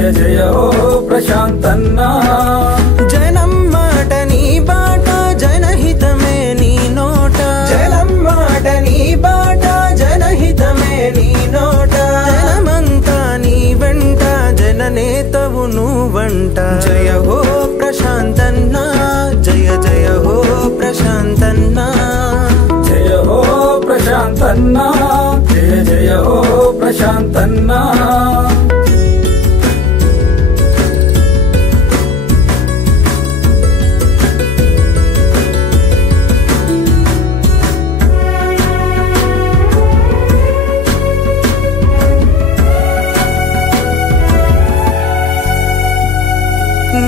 జయ జయ హో ప్రశాంతన్నా. జనం మాట నీ బాట జనహితమే నీ నోట. జనం మాట నీ బాట జనహితమే నీ నోట. జనమంతా నీ వెంట జననేతవు నువ్వంట. జయ హో ప్రశాంతన్నా జయ జయ హో ప్రశాంతన్నా. జయ హో ప్రశాంతన్నా జయ జయ హో ప్రశాంతన్నా.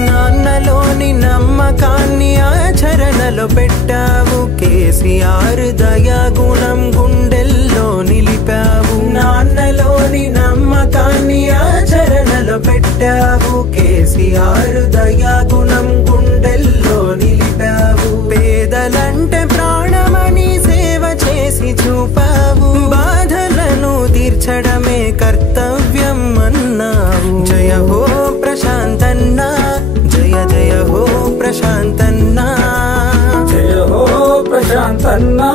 నాన్నలోని నమ్మకాన్ని ఆచరణలో పెట్టావు. కేసీఆర్ దయా గుణం గుండెల్లో నిలిపావు. నాన్నలోని నమ్మకాన్ని ఆచరణలో పెట్టావు. కేసీఆర్ దయా గుణం గుండెల్లో నిలిపావు. పేదలంటే ప్రాణమని సేవ చేసి చూపావు. బాధలను తీర్చడమే కర్తవ్యం అన్నావు. జయ హో ప్రశాంతన్నా జయ జయ హో ప్రశాంతన్నా. జయ హో ప్రశాంతన్నా